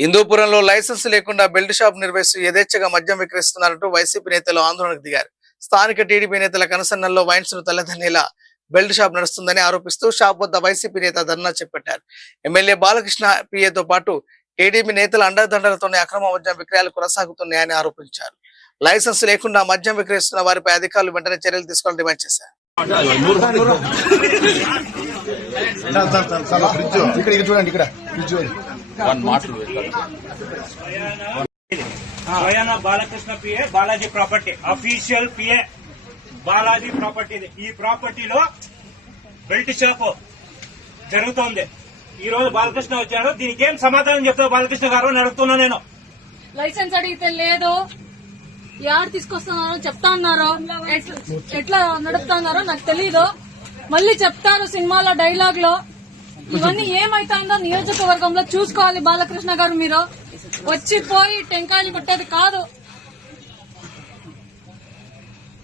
హిందూపురంలో licence లేకుండా belt shop నిర్వహిస్తూ యథేచ్ఛగా మద్యం విక్రయిస్తున్నారంటూ వైసీపీ నేతలు ఆందోళనకు దిగారు. స్థానిక టీడీపీ నేతల కనసన్నల్లో వైన్స్ ను తలదన్నేలా బెల్ట్ షాప్ నడుస్తుందని ఆరోపిస్తూ షాప్ వద్ద వైసీపీ నేత ధర్నా చేపట్టారు. ఎమ్మెల్యే బాలకృష్ణ పిఏతో పాటు టీడీపీ నేతల అండదండలతోనే అక్రమ మద్యం విక్రయాలు కొనసాగుతున్నాయని ఆరోపించారు. లైసెన్స్ లేకుండా మద్యం విక్రయిస్తున్న వారిపై అధికారులు వెంటనే చర్యలు తీసుకోవాలని డిమాండ్ చేశారు. Balakrishna PA Balaji property official PA Balaji property. ఈ ప్రాపర్టీలో బెల్ట్ షాప్ జరుగుతోంది. ఈ రోజు బాలకృష్ణ వచ్చాడు. దీనికి ఏం సమాధానం చెప్తావు బాలకృష్ణ గారు అని అడుగుతున్నా నేను. లైసెన్స్ అడిగితే లేదు, యాడ్ తీసుకొస్తున్నారో చెప్తా అన్నారో, ఎట్లా నడుపుతున్నారో నాకు తెలీదు. మళ్ళీ చెప్తారు సినిమాలో డైలాగ్ లో. ఇవన్నీ ఏమైతుందో నియోజకవర్గంలో చూసుకోవాలి బాలకృష్ణ గారు. మీరు వచ్చిపోయి టెంకాయలు కొట్టేది కాదు.